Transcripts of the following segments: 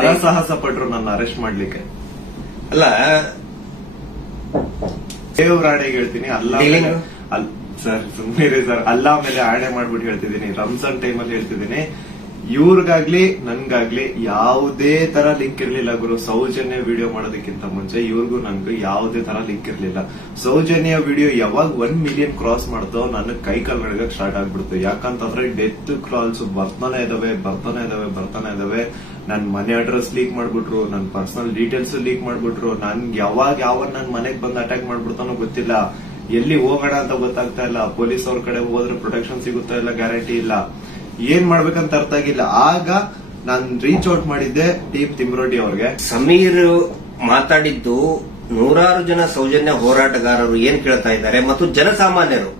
ಹರಸಾಹಸ ಪಟ್ರು ನನ್ನ ಅರೆಸ್ಟ್ ಮಾಡ್ಲಿಕ್ಕೆ. ಅಲ್ಲ ದೇವರಾಣೆಗೆ ಹೇಳ್ತೀನಿ ಅಲ್ಲ ಸರ್ ಸುಮ್ಮನೆ ಸರ್ ಅಲ್ಲ ಮೇಲೆ ಆಣೆ ಮಾಡ್ಬಿಟ್ಟು ಹೇಳ್ತಿದ್ದೀನಿ ರಂಜಾನ್ ಟೈಮ್ ಅಲ್ಲಿ ಹೇಳ್ತಿದ್ದೀನಿ. ಇವ್ರಿಗಾಗ್ಲಿ ನನ್ಗಾಗ್ಲಿ ಯಾವುದೇ ತರ ಲಿಂಕ್ ಇರ್ಲಿಲ್ಲ ಗುರು. ಸೌಜನ್ಯ ವಿಡಿಯೋ ಮಾಡೋದಕ್ಕಿಂತ ಮುಂಚೆ ಇವ್ರಿಗೂ ನನ್ಗೂ ಯಾವುದೇ ತರ ಲಿಂಕ್ ಇರ್ಲಿಲ್ಲ. ಸೌಜನ್ಯ ವಿಡಿಯೋ ಯಾವಾಗ ಒನ್ ಮಿಲಿಯನ್ ಕ್ರಾಸ್ ಮಾಡ್ತೋ ನನ್ನ ಕೈ ಕಾಲ್ ನಡಗಕ್ ಸ್ಟಾರ್ಟ್ ಆಗ್ಬಿಡ್ತು. ಯಾಕಂತಂದ್ರೆ ಡೆತ್ ಕ್ರಾಲ್ಸ್ ಬರ್ತಾನೆ ಇದಾವೆ ಬರ್ತಾನೆ ಇದಾವೆ ಬರ್ತಾನೆ ಇದಾವೆ. ನನ್ ಮನೆ ಅಡ್ರೆಸ್ ಲೀಕ್ ಮಾಡ್ಬಿಟ್ರು ನನ್ನ ಪರ್ಸನಲ್ ಡೀಟೇಲ್ಸ್ ಲೀಕ್ ಮಾಡ್ಬಿಟ್ರು ನನ್ ಯಾವಾಗ ಯಾವ ನನ್ ಮನೆಗೆ ಬಂದು ಅಟ್ಯಾಕ್ ಮಾಡ್ಬಿಡ್ತಾನೋ ಗೊತ್ತಿಲ್ಲ. ಎಲ್ಲಿ ಹೋಗೋಣ ಅಂತ ಗೊತ್ತಾಗ್ತಾ ಇಲ್ಲ. ಪೊಲೀಸ್ ಅವ್ರ ಕಡೆ ಹೋದ್ರೆ ಪ್ರೊಟೆಕ್ಷನ್ ಸಿಗುತ್ತಾ ಇಲ್ಲ ಗ್ಯಾರಂಟಿ ಇಲ್ಲ. ಏನ್ ಮಾಡ್ಬೇಕಂತ ಅರ್ಥ ಆಗಿಲ್ಲ. ಆಗ ನಾನು ರೀಚ್ ಔಟ್ ಮಾಡಿದ್ದೆ ಟೀಮ್ ತಿಮ್ರೋಡಿ ಅವ್ರಿಗೆ. ಸಮೀರ್ ಮಾತಾಡಿದ್ದು ನೂರಾರು ಜನ ಸೌಜನ್ಯ ಹೋರಾಟಗಾರರು ಏನ್ ಕೇಳ್ತಾ ಇದ್ದಾರೆ ಮತ್ತು ಜನಸಾಮಾನ್ಯರು.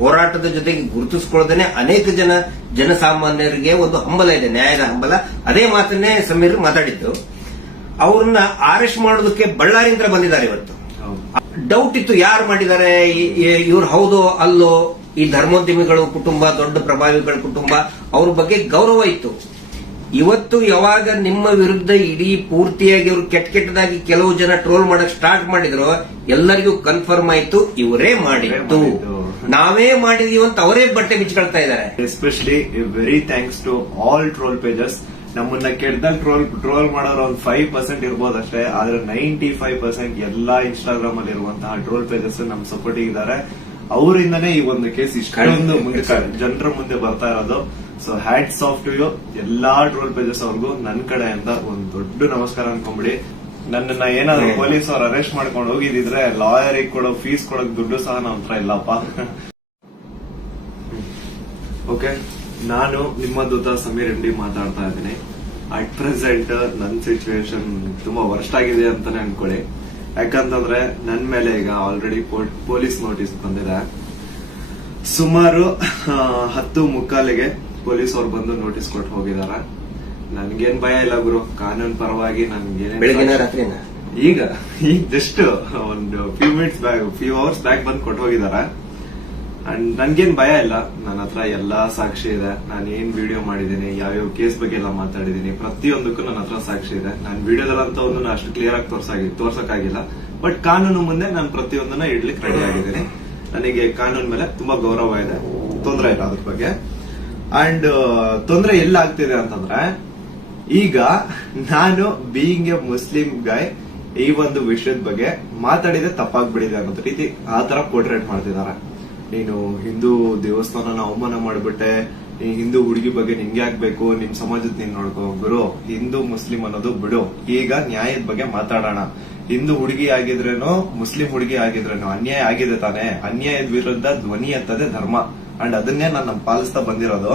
ಹೋರಾಟದ ಜೊತೆಗೆ ಗುರುತಿಸಿಕೊಳ್ಳದೇನೆ ಅನೇಕ ಜನ ಜನಸಾಮಾನ್ಯರಿಗೆ ಒಂದು ಹಂಬಲ ಇದೆ ನ್ಯಾಯದ ಹಂಬಲ. ಅದೇ ಮಾತನ್ನೇ ಸಮೀರ್ ಮಾತಾಡಿದ್ದು. ಅವ್ರನ್ನ ಅರೆಸ್ಟ್ ಮಾಡೋದಕ್ಕೆ ಬಳ್ಳಾರಿಂದ ಬಂದಿದ್ದಾರೆ ಇವತ್ತು. ಡೌಟ್ ಇತ್ತು ಯಾರು ಮಾಡಿದ್ದಾರೆ? ಇವ್ರು ಹೌದೋ ಅಲ್ಲೋ? ಈ ಧರ್ಮೋದ್ಯಮಿಗಳು ಕುಟುಂಬ ದೊಡ್ಡ ಪ್ರಭಾವಿಗಳ ಕುಟುಂಬ ಅವ್ರ ಬಗ್ಗೆ ಗೌರವ ಇತ್ತು. ಇವತ್ತು ಯಾವಾಗ ನಿಮ್ಮ ವಿರುದ್ಧ ಇಡೀ ಪೂರ್ತಿಯಾಗಿ ಅವರು ಕೆಟ್ಟ ಕೆಟ್ಟದಾಗಿ ಕೆಲವು ಜನ ಟ್ರೋಲ್ ಮಾಡಕ್ ಸ್ಟಾರ್ಟ್ ಮಾಡಿದ್ರು ಎಲ್ಲರಿಗೂ ಕನ್ಫರ್ಮ್ ಆಯ್ತು ಇವರೇ ಮಾಡಿತ್ತು ಮಾಡಿದ್ದು. ನಾವೇ ಮಾಡಿದೀವಿ ಅಂತ ಅವರೇ ಬಟ್ಟೆ ಬಿಚ್ಕೊಳ್ತಾ ಇದ್ದಾರೆ. Especially very thanks to all troll pages ನಮ್ಮನ್ನ ಕೆಟ್ಟದಲ್ಲಿ ಟ್ರೋಲ್ ಟ್ರೋಲ್ ಮಾಡೋರು ಒಂದು ಫೈವ್ ಪರ್ಸೆಂಟ್ ಇರ್ಬೋದು ಅಷ್ಟೇ ಆದ್ರೆ ನೈಂಟಿ ಫೈವ್ ಪರ್ಸೆಂಟ್ ಎಲ್ಲಾ ಇನ್ಸ್ಟಾಗ್ರಾಮ್ ಅಲ್ಲಿ ಇರುವಂತಹ ಟ್ರೋಲ್ ಪೇಜಸ್ ನಮ್ ಸಪೋರ್ಟ್ ಇದ್ದಾರೆ. ಅವರಿಂದನೇ ಈ ಒಂದು ಕೇಸ್ ಇಷ್ಟೊಂದು ಮುಂದೆ ಜನರ ಮುಂದೆ ಬರ್ತಾ ಇರೋದು. So hats off to you ಎಲ್ಲಾ ಟ್ರೋಲ್ ಪೇಜಸ್ ಅವ್ರಿಗೂ ನನ್ ಕಡೆಯಿಂದ ಒಂದು ದೊಡ್ಡ ನಮಸ್ಕಾರ ಅನ್ಕೊಂಬಿಡಿ. ನನ್ನನ್ನ ಏನಾದ್ರು. ಪೊಲೀಸ್ ಅವ್ರು ಅರೆಸ್ಟ್ ಮಾಡ್ಕೊಂಡು ಹೋಗಿದ್ರೆ ಲಾಯರಿಗೆ ಕೊಡೋ ಫೀಸ್ ಕೊಡೋಕ್ ದುಡ್ಡು ಸಹ ನಮ್ಮ ಹತ್ರ ಇಲ್ಲಪ್ಪ. ಓಕೆ ನಾನು ನಿಮ್ಮ ದೂತ ಸಮೀರ್ ಎಂ ಡಿ ಮಾತಾಡ್ತಾ ಇದ್ದೀನಿ. ಅಟ್ ಪ್ರೆಸೆಂಟ್ ನನ್ನ ಸಿಚುವೇಶನ್ ತುಂಬಾ ವರ್ಸ್ಟ್ ಆಗಿದೆ ಅಂತಾನೆ ಅನ್ಕೊಳ್ಳಿ. ಯಾಕಂತಂದ್ರೆ ನನ್ ಮೇಲೆ ಈಗ ಆಲ್ರೆಡಿ ಪೊಲೀಸ್ ನೋಟಿಸ್ ಬಂದಿದೆ. ಸುಮಾರು ಹತ್ತು ಮುಕ್ಕಾಲಿಗೆ ಪೊಲೀಸ್ ಅವ್ರು ಬಂದು ನೋಟಿಸ್ ಕೊಟ್ಟು ಹೋಗಿದಾರೆ ನನ್ಗೇನ್ ಭಯ ಇಲ್ಲ ಗುರು. ಕಾನೂನು ಪರವಾಗಿ ನನ್ಗೆ ರಾತ್ರಿನ? ಈಗ ಈಗ ಜಸ್ಟ್ ಒಂದು few minutes back few hours back ಬಂದು ಕೊಟ್ಟು ಹೋಗಿದಾರೆ. ಅಂಡ್ ನನ್ಗೇನ್ ಭಯ ಇಲ್ಲ. ನನ್ನ ಹತ್ರ ಎಲ್ಲಾ ಸಾಕ್ಷಿ ಇದೆ. ನಾನು ಏನ್ ವಿಡಿಯೋ ಮಾಡಿದ್ದೀನಿ ಯಾವ್ಯಾವ ಕೇಸ್ ಬಗ್ಗೆ ಎಲ್ಲ ಮಾತಾಡಿದೀನಿ ಪ್ರತಿಯೊಂದಕ್ಕೂ ನನ್ನ ಹತ್ರ ಸಾಕ್ಷಿ ಇದೆ. ನಾನು ವಿಡಿಯೋದಲ್ಲಂತ ಒಂದು ಅಷ್ಟು ಕ್ಲಿಯರ್ ಆಗಿ ತೋರ್ಸಾಗಿ ತೋರ್ಸಕ್ಕಾಗಿಲ್ಲ. ಬಟ್ ಕಾನೂನು ಮುಂದೆ ನಾನು ಪ್ರತಿಯೊಂದನ್ನ ಇಡ್ಲಿಕ್ಕೆ ರೆಡಿ ಆಗಿದ್ದೀನಿ. ನನಗೆ ಕಾನೂನು ಮೇಲೆ ತುಂಬಾ ಗೌರವ ಇದೆ. ತೊಂದರೆ ಇಲ್ಲ ಅದ್ರ ಬಗ್ಗೆ. ಅಂಡ್ ತೊಂದರೆ ಎಲ್ಲಾಗ್ತಿದೆ ಅಂತಂದ್ರೆ ಈಗ ನಾನು ಬೀಯಿಂಗ್ ಎ ಮುಸ್ಲಿಂ ಗಾಯ್ ಈ ಒಂದು ವಿಷಯದ ಬಗ್ಗೆ ಮಾತಾಡಿದ್ರೆ ತಪ್ಪಾಗ್ಬಿಡಿದೆ ಅನ್ನೋದ್ ರೀತಿ ಆ ತರ ಪೋರ್ಟ್ರೇಟ್ ಮಾಡ್ತಿದ್ದಾರೆ. ನೀನು ಹಿಂದೂ ದೇವಸ್ಥಾನನ ಅವಮಾನ ಮಾಡ್ಬಿಟ್ಟೆ, ನೀ ಹಿಂದೂ ಹುಡುಗಿ ಬಗ್ಗೆ ನಿಂಗೆ ಆಗ್ಬೇಕು, ನಿಮ್ ಸಮಾಜದ ನೀನ್ ನೋಡ್ಕೋ. ಗುರು, ಹಿಂದೂ ಮುಸ್ಲಿಂ ಅನ್ನೋದು ಬಿಡು. ಈಗ ನ್ಯಾಯದ ಬಗ್ಗೆ ಮಾತಾಡೋಣ. ಹಿಂದೂ ಹುಡುಗಿ ಆಗಿದ್ರೇನು ಮುಸ್ಲಿಂ ಹುಡುಗಿ ಆಗಿದ್ರೇನು, ಅನ್ಯಾಯ ಆಗಿದೆ ತಾನೆ. ಅನ್ಯಾಯದ ವಿರುದ್ಧ ಧ್ವನಿ ಎತ್ತದೆ ಧರ್ಮ. ಅಂಡ್ ಅದನ್ನೇ ನಾನು ಪಾಲಿಸ್ತಾ ಬಂದಿರೋದು.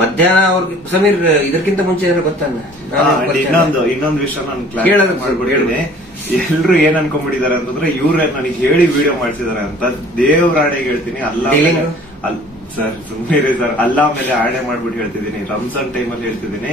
ಮಧ್ಯಾಹ್ನ ಅವ್ರಿಗೆ ಸಮೀರ್ ಇದಕ್ಕಿಂತ ಮುಂಚೆ ಏನಾದ್ರು ಗೊತ್ತಾನ ಇನ್ನೊಂದು ಇನ್ನೊಂದು ವಿಷಯ ನಾನು ಕ್ಲಾಸ್ ಮಾಡ್ಬಿಟ್ಟಿದ್ದೀನಿ ಎಲ್ರು ಏನ್ ಅನ್ಕೊಂಡ್ಬಿಟ್ಟಿದ್ದಾರೆ ಅಂತಂದ್ರೆ ಇವ್ರೆ ನನಗೆ ಹೇಳಿ ವಿಡಿಯೋ ಮಾಡ್ಸಿದಾರೆ ಅಂತ. ದೇವ್ರ ಆಣೆಗೆ ಹೇಳ್ತೀನಿ ಅಲ್ಲ? ಸರ್ ಸುಮ್ಮನೆ ಸರ್. ಅಲ್ಲ ಮೇಲೆ ಆಣೆ ಮಾಡ್ಬಿಟ್ಟು ಹೇಳ್ತಿದ್ದೀನಿ. ರಂಜಾನ್ ಟೈಮ್ ಅಲ್ಲಿ ಹೇಳ್ತಿದ್ದೀನಿ.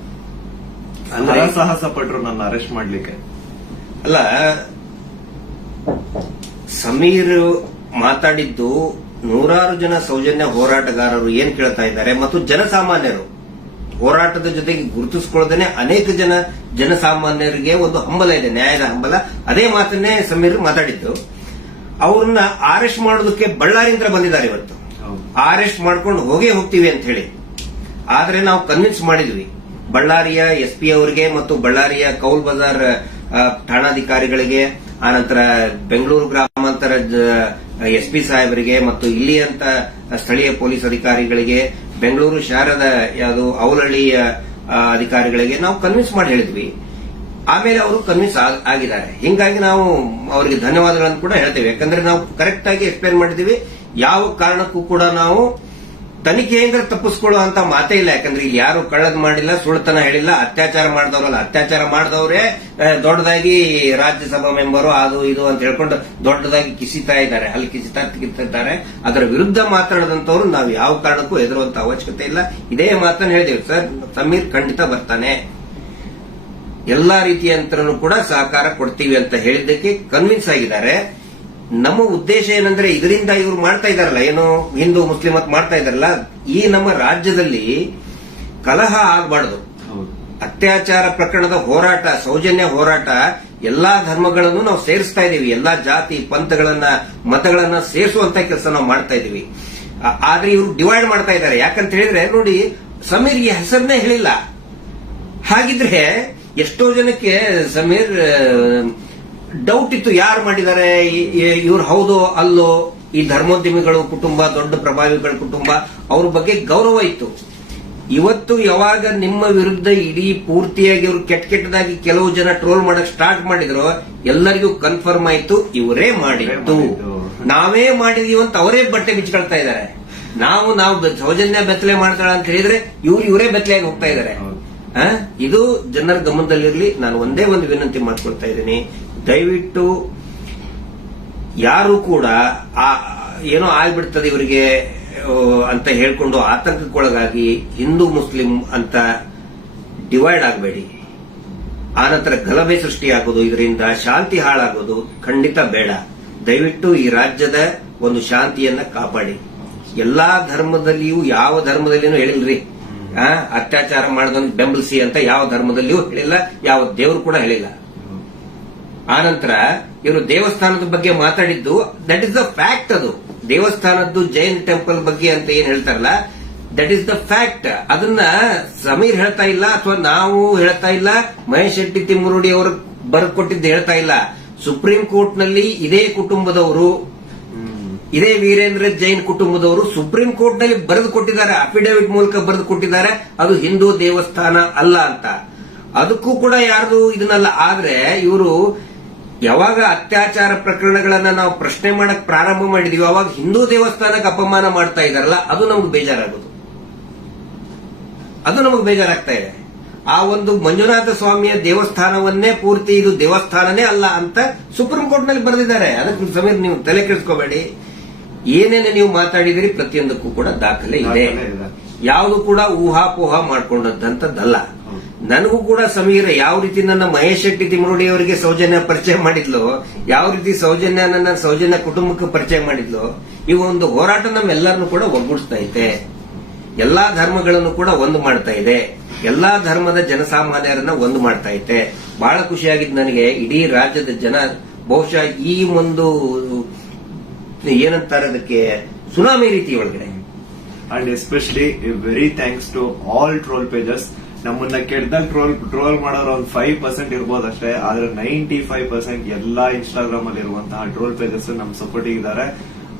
ಸಾಹಸ ಪಟ್ರು ನನ್ನ ಅರೆಸ್ಟ್ ಮಾಡ್ಲಿಕ್ಕೆ. ಅಲ್ಲ ಸಮೀರ್ ಮಾತಾಡಿದ್ದು ನೂರಾರು ಜನ ಸೌಜನ್ಯ ಹೋರಾಟಗಾರರು ಏನ್ ಕೇಳ್ತಾ ಇದ್ದಾರೆ ಮತ್ತು ಜನಸಾಮಾನ್ಯರು. ಹೋರಾಟದ ಜೊತೆಗೆ ಗುರುತಿಸಿಕೊಳ್ಳದೇನೆ ಅನೇಕ ಜನ ಜನಸಾಮಾನ್ಯರಿಗೆ ಒಂದು ಹಂಬಲ ಇದೆ ನ್ಯಾಯದ ಹಂಬಲ. ಅದೇ ಮಾತನ್ನೇ ಸಮೀರ್ ಮಾತಾಡಿದ್ದು. ಅವ್ರನ್ನ ಅರೆಸ್ಟ್ ಮಾಡೋದಕ್ಕೆ ಬಳ್ಳಾರಿಯಿಂದ ಬಂದಿದ್ದಾರೆ ಇವತ್ತು. ಅರೆಸ್ಟ್ ಮಾಡ್ಕೊಂಡು ಹೋಗೇ ಹೋಗ್ತೀವಿ ಅಂತ ಹೇಳಿ. ಆದ್ರೆ ನಾವು ಕನ್ವಿನ್ಸ್ ಮಾಡಿದ್ವಿ. ಬಳ್ಳಾರಿಯ ಎಸ್ ಪಿ ಅವರಿಗೆ ಮತ್ತು ಬಳ್ಳಾರಿಯ ಕೌಲ್ ಬಜಾರ್ ಠಾಣಾಧಿಕಾರಿಗಳಿಗೆ ಆನಂತರ ಬೆಂಗಳೂರು ಗ್ರಾಮಾಂತರ ಎಸ್ ಪಿ ಸಾಹೇಬರಿಗೆ ಮತ್ತು ಇಲ್ಲಿ ಅಂತ ಸ್ಥಳೀಯ ಪೊಲೀಸ್ ಅಧಿಕಾರಿಗಳಿಗೆ, ಬೆಂಗಳೂರು ಶಹರದ ಯಾವುದು ಅವಲಹಳ್ಳಿಯ ಅಧಿಕಾರಿಗಳಿಗೆ ನಾವು ಕನ್ವಿನ್ಸ್ ಮಾಡಿ ಹೇಳಿದ್ವಿ. ಆಮೇಲೆ ಅವರು ಕನ್ವಿನ್ಸ್ ಆಗಿದ್ದಾರೆ. ಹಿಂಗಾಗಿ ನಾವು ಅವರಿಗೆ ಧನ್ಯವಾದಗಳನ್ನು ಕೂಡ ಹೇಳ್ತೇವೆ. ಯಾಕಂದ್ರೆ ನಾವು ಕರೆಕ್ಟ್ ಆಗಿ ಎಕ್ಸ್ಪ್ಲೇನ್ ಮಾಡಿದೀವಿ ಯಾವ ಕಾರಣಕ್ಕೂ ಕೂಡ ನಾವು ತನಿಖೆಯಿಂದ ತಪ್ಪಿಸ್ಕೊಳ್ಳುವಂತ ಮಾತೇ ಇಲ್ಲ. ಯಾಕಂದ್ರೆ ಇಲ್ಲಿ ಯಾರು ಕಳ್ಳದ್ ಮಾಡಿಲ್ಲ ಸುಳ್ತನ ಹೇಳಿಲ್ಲ, ಅತ್ಯಾಚಾರ ಮಾಡಿದವರಲ್ಲ. ಅತ್ಯಾಚಾರ ಮಾಡಿದವರೇ ದೊಡ್ಡದಾಗಿ ರಾಜ್ಯಸಭಾ ಮೆಂಬರು ಅದು ಇದು ಅಂತ ಹೇಳ್ಕೊಂಡು ದೊಡ್ಡದಾಗಿ ಕಿಸಿತಾ ಇದ್ದಾರೆ. ಅಲ್ಲಿ ಕಿಸಿತಾ ಕಿತ್ತಿದ್ದಾರೆ. ಅದರ ವಿರುದ್ಧ ಮಾತಾಡದಂತವ್ರು ನಾವು ಯಾವ ಕಾರಣಕ್ಕೂ ಎದುರುವಂತ ಅವಶ್ಯಕತೆ ಇಲ್ಲ. ಇದೇ ಮಾತನ್ನು ಹೇಳಿದೇವೆ. ಸರ್, ಸಮೀರ್ ಖಂಡಿತ ಬರ್ತಾನೆ. ಎಲ್ಲಾ ರೀತಿಯಂತರನು ಕೂಡ ಸಹಕಾರ ಕೊಡ್ತೀವಿ ಅಂತ ಹೇಳಿದ್ದಕ್ಕೆ ಕನ್ವಿನ್ಸ್ ಆಗಿದ್ದಾರೆ. ನಮ್ಮ ಉದ್ದೇಶ ಏನಂದ್ರೆ ಇದರಿಂದ ಇವರು ಮಾಡ್ತಾ ಇದಾರಲ್ಲ ಏನು ಹಿಂದೂ ಮುಸ್ಲಿಂ ಅಂತ ಮಾಡ್ತಾ ಇದಾರಲ್ಲ ಈ ನಮ್ಮ ರಾಜ್ಯದಲ್ಲಿ ಕಲಹ ಆಗಬಾರ್ದು. ಅತ್ಯಾಚಾರ ಪ್ರಕರಣದ ಹೋರಾಟ ಸೌಜನ್ಯ ಹೋರಾಟ ಎಲ್ಲಾ ಧರ್ಮಗಳನ್ನು ನಾವು ಸೇರಿಸ್ತಾ ಇದೀವಿ. ಎಲ್ಲಾ ಜಾತಿ ಪಂಥಗಳನ್ನ ಮತಗಳನ್ನ ಸೇರಿಸುವಂತ ಕೆಲಸ ನಾವು ಮಾಡ್ತಾ ಇದೀವಿ. ಆದ್ರೆ ಇವರು ಡಿವೈಡ್ ಮಾಡ್ತಾ ಇದ್ದಾರೆ ಯಾಕಂತ ಹೇಳಿದ್ರೆ ನೋಡಿ ಸಮೀರ್ಗೆ ಹೆಸರನ್ನೇ ಹೇಳಿಲ್ಲ. ಹಾಗಿದ್ರೆ ಎಷ್ಟೋ ಜನಕ್ಕೆ ಸಮೀರ್ ಡೌಟ್ ಇತ್ತು ಯಾರು ಮಾಡಿದ್ದಾರೆ ಇವ್ರು ಹೌದು ಅಲ್ಲೋ ಈ ಧರ್ಮೋದ್ಯಮಿಗಳು ಕುಟುಂಬ ದೊಡ್ಡ ಪ್ರಭಾವಿಗಳ ಕುಟುಂಬ ಅವ್ರ ಬಗ್ಗೆ ಗೌರವ ಇತ್ತು. ಇವತ್ತು ಯಾವಾಗ ನಿಮ್ಮ ವಿರುದ್ಧ ಇಡೀ ಪೂರ್ತಿಯಾಗಿ ಅವರು ಕೆಟ್ಟ ಕೆಟ್ಟದಾಗಿ ಕೆಲವು ಜನ ಟ್ರೋಲ್ ಮಾಡಕ್ ಸ್ಟಾರ್ಟ್ ಮಾಡಿದ್ರು ಎಲ್ಲರಿಗೂ ಕನ್ಫರ್ಮ್ ಆಯ್ತು ಇವರೇ ಮಾಡಿದ್ದು. ಮಾಡಿದ್ದು. ನಾವೇ ಮಾಡಿದೀವಿ ಅಂತ ಅವರೇ ಬಟ್ಟೆ ಬಿಚ್ಕೊಳ್ತಾ ಇದ್ದಾರೆ. ನಾವು ನಾವು ಸೌಜನ್ಯ ಬೆತ್ತಲೆ ಮಾಡ್ತಾಳ ಅಂತ ಹೇಳಿದ್ರೆ ಇವ್ರು ಇವರೇ ಬೆತ್ತಲೆಯಾಗಿ ಹೋಗ್ತಾ ಇದ್ದಾರೆ? ಇದು ಜನರ ಗಮನದಲ್ಲಿರ್ಲಿ ನಾನು ಒಂದೇ ಒಂದು ವಿನಂತಿ ಮಾಡ್ಕೊಳ್ತಾ ಇದ್ದೀನಿ. ದಯವಿಟ್ಟು ಯಾರು ಕೂಡ ಆ, ಏನೋ ಆಗ್ಬಿಡ್ತದೆ ಇವರಿಗೆ ಅಂತ ಹೇಳ್ಕೊಂಡು ಆತಂಕಕ್ಕೊಳಗಾಗಿ ಹಿಂದೂ ಮುಸ್ಲಿಂ ಅಂತ ಡಿವೈಡ್ ಆಗಬೇಡಿ. ಆನಂತರ ಗಲಭೆ ಸೃಷ್ಟಿಯಾಗೋದು, ಇದರಿಂದ ಶಾಂತಿ ಹಾಳಾಗೋದು ಖಂಡಿತ ಬೇಡ. ದಯವಿಟ್ಟು ಈ ರಾಜ್ಯದ ಒಂದು ಶಾಂತಿಯನ್ನ ಕಾಪಾಡಿ. ಎಲ್ಲಾ ಧರ್ಮದಲ್ಲಿಯೂ ಯಾವ ಧರ್ಮದಲ್ಲಿಯೂ ಹೇಳಿಲ್ರಿ. ಅತ್ಯಾಚಾರ ಮಾಡೋದನ್ನು ಬೆಂಬಲಿಸಿ ಅಂತ ಯಾವ ಧರ್ಮದಲ್ಲಿಯೂ ಹೇಳಿಲ್ಲ, ಯಾವ ದೇವರು ಕೂಡ ಹೇಳಿಲ್ಲ. ಆನಂತರ ಇವರು ದೇವಸ್ಥಾನದ ಬಗ್ಗೆ ಮಾತಾಡಿದ್ದು ದಟ್ ಇಸ್ ದ ಫ್ಯಾಕ್ಟ್ ಅದು. ದೇವಸ್ಥಾನದ್ದು ಜೈನ್ ಟೆಂಪಲ್ ಬಗ್ಗೆ ಅಂತ ಏನ್ ಹೇಳ್ತಾರಲ್ಲ ದಟ್ ಇಸ್ ದ ಫ್ಯಾಕ್ಟ್ ಅದನ್ನ ಸಮೀರ್ ಹೇಳ್ತಾ ಇಲ್ಲ ಅಥವಾ ನಾವು ಹೇಳ್ತಾ ಇಲ್ಲ, ಮಹೇಶ್ ಶೆಟ್ಟಿ ತಿಮ್ಮರುಡಿ ಅವರು ಬರ್ಕೊಟ್ಟಿದ್ದು ಹೇಳ್ತಾ ಇಲ್ಲ. ಸುಪ್ರೀಂ ಕೋರ್ಟ್ನಲ್ಲಿ ಇದೇ ಕುಟುಂಬದವರು, ಇದೇ ವೀರೇಂದ್ರ ಜೈನ್ ಕುಟುಂಬದವರು ಸುಪ್ರೀಂ ಕೋರ್ಟ್ನಲ್ಲಿ ಬರೆದು ಕೊಟ್ಟಿದ್ದಾರೆ ಅಫಿಡವಿಟ್ ಮೂಲಕ ಬರೆದು ಕೊಟ್ಟಿದ್ದಾರೆ, ಅದು ಹಿಂದೂ ದೇವಸ್ಥಾನ ಅಲ್ಲ ಅಂತ. ಅದಕ್ಕೂ ಕೂಡ ಯಾರ್ದು ಇದನ್ನಲ್ಲ, ಆದ್ರೆ ಇವರು ಯಾವಾಗ ಅತ್ಯಾಚಾರ ಪ್ರಕರಣಗಳನ್ನ ನಾವು ಪ್ರಶ್ನೆ ಮಾಡಕ್ ಪ್ರಾರಂಭ ಮಾಡಿದೀವಿ ಅವಾಗ ಹಿಂದೂ ದೇವಸ್ಥಾನಕ್ಕೆ ಅಪಮಾನ ಮಾಡ್ತಾ ಇದಾರಲ್ಲ ಅದು ನಮ್ಗೆ ಬೇಜಾರಾಗೋದು. ಅದು ನಮಗೆ ಬೇಜಾರಾಗ್ತಾ ಇದೆ. ಆ ಒಂದು ಮಂಜುನಾಥ ಸ್ವಾಮಿಯ ದೇವಸ್ಥಾನವನ್ನೇ ಪೂರ್ತಿ ಇದು ದೇವಸ್ಥಾನನೇ ಅಲ್ಲ ಅಂತ ಸುಪ್ರೀಂ ಕೋರ್ಟ್ನಲ್ಲಿ ಬರೆದಿದ್ದಾರೆ. ಅದಕ್ಕೆ ಸಮೀರ್ ನೀವು ತಲೆ ಕೆಡಿಸ್ಕೋಬೇಡಿ. ಏನೇನು ನೀವು ಮಾತಾಡಿದಿರಿ ಪ್ರತಿಯೊಂದಕ್ಕೂ ಕೂಡ ದಾಖಲೆ ಇದೆ. ಯಾವುದು ಕೂಡ ಊಹಾಪೋಹ ಮಾಡ್ಕೊಂಡಂತದ್ದಲ್ಲ. ನನಗೂ ಕೂಡ ಸಮೀರ ಯಾವ ರೀತಿ ನನ್ನ ಮಹೇಶ್ ಶೆಟ್ಟಿ ತಿಮರುಡಿ ಅವರಿಗೆ ಸೌಜನ್ಯ ಪರಿಚಯ ಮಾಡಿದ್ಲು, ಯಾವ ರೀತಿ ಸೌಜನ್ಯ ನನ್ನ ಸೌಜನ್ಯ ಕುಟುಂಬಕ್ಕೆ ಪರಿಚಯ ಮಾಡಿದ್ಲು, ಈ ಒಂದು ಹೋರಾಟ ನಮ್ಮೆಲ್ಲರನ್ನು ಕೂಡ ಒಗ್ಗೂಡಿಸ್ತಾ ಇದೆ ಎಲ್ಲಾ ಧರ್ಮಗಳನ್ನು ಕೂಡ ಒಂದು ಮಾಡ್ತಾ ಇದೆ. ಎಲ್ಲಾ ಧರ್ಮದ ಜನಸಾಮಾನ್ಯರನ್ನ ಒಂದು ಮಾಡ್ತಾ ಇದೆ ಬಹಳ ಖುಷಿಯಾಗಿದ್ದು ನನಗೆ ಇಡೀ ರಾಜ್ಯದ ಜನ, ಬಹುಶಃ ಈ ಒಂದು ಏನಂತಾರೆ ಅದಕ್ಕೆ, ಸುನಾಮಿ ರೀತಿ ಒಳಗಡೆ. And especially very thanks to all troll pages ನಮ್ಮನ್ನ ಕೆಟ್ಟದಾಗ ಟ್ರೋಲ್ ಟ್ರೋಲ್ ಮಾಡೋರು ಒಂದು ಫೈವ್ ಪರ್ಸೆಂಟ್ ಇರ್ಬೋದು ಅಷ್ಟೇ ಆದ್ರೆ ನೈಂಟಿ ಫೈವ್ ಪರ್ಸೆಂಟ್ ಎಲ್ಲಾ ಇನ್ಸ್ಟಾಗ್ರಾಮ್ ಅಲ್ಲಿ ಇರುವಂತಹ ಟ್ರೋಲ್ ಪೇಜಸ್ ನಮ್ ಸಪೋರ್ಟ್ ಇದ್ದಾರೆ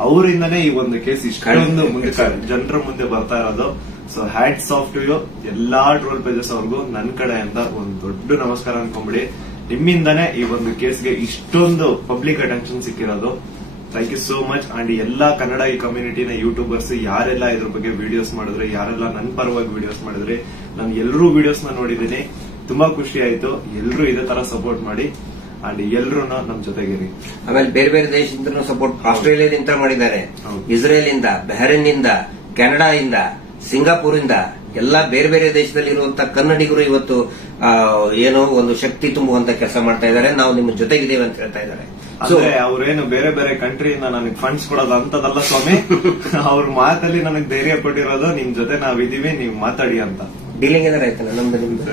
ಅವರಿಂದನೇ ಈ ಒಂದು ಕೇಸ್ ಇಷ್ಟೊಂದು ಮುಂದೆ ಜನರ ಮುಂದೆ ಬರ್ತಾ ಇರೋದು. So hats off to you ಎಲ್ಲಾ ಟ್ರೋಲ್ ಪೇಜಸ್ ಅವ್ರಿಗೂ ನನ್ ಕಡೆಯಿಂದ ಒಂದು ದೊಡ್ಡ ನಮಸ್ಕಾರ ಅನ್ಕೊಂಬಿಡಿ. ನಿಮ್ಮಿಂದನೇ ಈ ಒಂದು ಕೇಸ್ಗೆ ಇಷ್ಟೊಂದು ಪಬ್ಲಿಕ್ ಅಟೆನ್ಷನ್ ಸಿಕ್ಕಿರೋದು. Thank you so much and ಎಲ್ಲಾ ಕನ್ನಡ ಈ ಕಮ್ಯುನಿಟಿನ ಯೂಟ್ಯೂಬರ್ಸ್ ಯಾರೆಲ್ಲ ಇದ್ರ ಬಗ್ಗೆ ವಿಡಿಯೋಸ್ ಮಾಡಿದ್ರೆ ಯಾರೆಲ್ಲ ನನ್ನ ಪರವಾಗಿ ವಿಡಿಯೋಸ್ ಮಾಡಿದ್ರೆ ನಾನು ಎಲ್ಲರೂ ವಿಡಿಯೋಸ್ನ ನೋಡಿದ್ದೀನಿ. ತುಂಬಾ ಖುಷಿ ಆಯ್ತು. ಎಲ್ಲರೂ ಇದೇ ತರ ಸಪೋರ್ಟ್ ಮಾಡಿ. ಅಂಡ್ ಎಲ್ರು ನಮ್ ಜೊತೆಗಿರಿ. ಆಮೇಲೆ ಬೇರೆ ಬೇರೆ ದೇಶದಿಂದ ಸಪೋರ್ಟ್ ಆಸ್ಟ್ರೇಲಿಯಾದಿಂದ ಮಾಡಿದ್ದಾರೆ. ಇಸ್ರೇಲ್ ಇಂದ ಬೆಹರಿನ್ ಇಂದ ಕೆನಡಾ ಇಂದ ಸಿಂಗಾಪುರ್ ಇಂದ ಎಲ್ಲಾ ಬೇರೆ ಬೇರೆ ದೇಶದಲ್ಲಿ ಇರುವಂತಹ ಕನ್ನಡಿಗರು ಇವತ್ತು ಏನೋ ಒಂದು ಶಕ್ತಿ ತುಂಬುವಂತ ಕೆಲಸ ಮಾಡ್ತಾ ಇದ್ದಾರೆ. ನಾವು ನಿಮ್ಮ ಜೊತೆಗಿದ್ದೇವೆ ಅಂತ ಹೇಳ್ತಾ ಇದ್ದಾರೆ. ಅಂದ್ರೆ ಅವ್ರೇನು ಬೇರೆ ಬೇರೆ ಕಂಟ್ರಿಯಿಂದ ನನಗೆ ಫಂಡ್ಸ್ ಕೊಡೋದು ಅಂತದಲ್ಲ ಸ್ವಾಮಿ. ಅವ್ರ ಮಾತಲ್ಲಿ ನನಗೆ ಧೈರ್ಯ ಕೊಟ್ಟಿರೋದು ನಿಮ್ ಜೊತೆ ನಾವಿದೀವಿ ನೀವು ಮಾತಾಡಿ ಅಂತ. ಡೀಲಿಂಗ್ ಅಂದ್ರೆ ಆಯ್ತಲ್ಲ ನಮ್ದು ನಿಮ್ದು.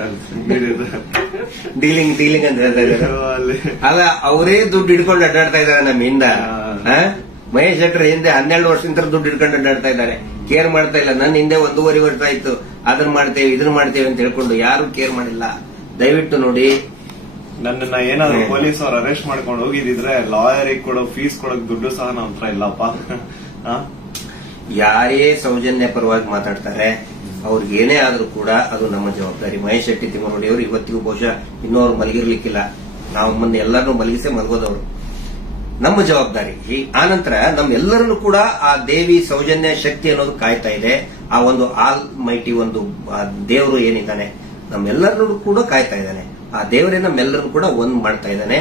ಡೀಲಿಂಗ್ ಡೀಲಿಂಗ್ ಇದ್ದಾರೆ ಅಲ್ಲಿ ಅವರೇ ದುಡ್ಡು ಹಿಡ್ಕೊಂಡು ಅಡ್ಡಾಡ್ತಾ ಇದಾರೆ ನಮ್ಮ. ಆ? ಮಹೇಶ್ ಶೆಟ್ಟರ್ ಹಿಂದೆ ಹನ್ನೆರಡು ವರ್ಷದಿಂದ ದುಡ್ಡು ಹಿಡ್ಕೊಂಡು ಅಡ್ಡಾಡ್ತಾ ಇದ್ದಾರೆ. ಕೇರ್ ಮಾಡ್ತಾ ಇಲ್ಲ. ನನ್ನ ಹಿಂದೆ ಒಂದೂವರೆ ವರ್ಷ ಆಯ್ತು. ಅದನ್ನ ಮಾಡ್ತೇವೆ ಇದನ್ನ ಮಾಡ್ತೇವೆ ಅಂತ ಹೇಳ್ಕೊಂಡು ಯಾರು ಕೇರ್ ಮಾಡಿಲ್ಲ. ದಯವಿಟ್ಟು ನೋಡಿ. ನನ್ನನ್ನ ಏನಾದ್ರು. ಪೊಲೀಸ್ ಅವ್ರು ಅರೆಸ್ಟ್ ಮಾಡ್ಕೊಂಡು ಹೋಗಿದ್ರೆ ಲಾಯರಿಗೆ ಕೊಡೋ ಫೀಸ್ ಕೊಡೋಕ್ ದುಡ್ಡು ಸಹ ನಮ್ಮ ಹತ್ರ ಇಲ್ಲಪ್ಪ? ಯಾರೇ ಸೌಜನ್ಯ ಪರವಾಗಿ ಮಾತಾಡ್ತಾರೆ ಅವ್ರಿಗೆ ಏನೇ ಆದರೂ ಕೂಡ ಅದು ನಮ್ಮ ಜವಾಬ್ದಾರಿ. ಮಹೇಶ್ ಶೆಟ್ಟಿ ಅವರು ಇವತ್ತಿಗೂ ಬಹುಶಃ ಇನ್ನೂ ಅವ್ರು ಮಲಗಿರ್ಲಿಕ್ಕಿಲ್ಲ. ನಾವು ಮೊನ್ನೆ ಎಲ್ಲರನ್ನೂ ಮಲಗಿಸೇ ಮಲಗೋದವರು. ನಮ್ಮ ಜವಾಬ್ದಾರಿ. ಈ ಆನಂತರ ನಮ್ಮೆಲ್ಲರನ್ನು ಕೂಡ ಆ ದೇವಿ ಸೌಜನ್ಯ ಶಕ್ತಿ ಅನ್ನೋದು ಕಾಯ್ತಾ ಇದೆ. ಆ ಒಂದು ಆಲ್ ಮೈಟಿ ಒಂದು ದೇವರು ಏನಿದ್ದಾನೆ, ನಮ್ಮೆಲ್ಲರನ್ನು ಕೂಡ ಕಾಯ್ತಾ ಇದ್ದಾನೆ. ಆ ದೇವರೇ ನಮ್ಮೆಲ್ಲರನ್ನು ಕೂಡ ಒಂದ್ ಮಾಡ್ತಾ ಇದ್ದಾನೆ.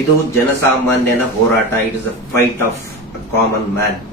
ಇದು ಜನಸಾಮಾನ್ಯನ ಹೋರಾಟ. It is a fight of common man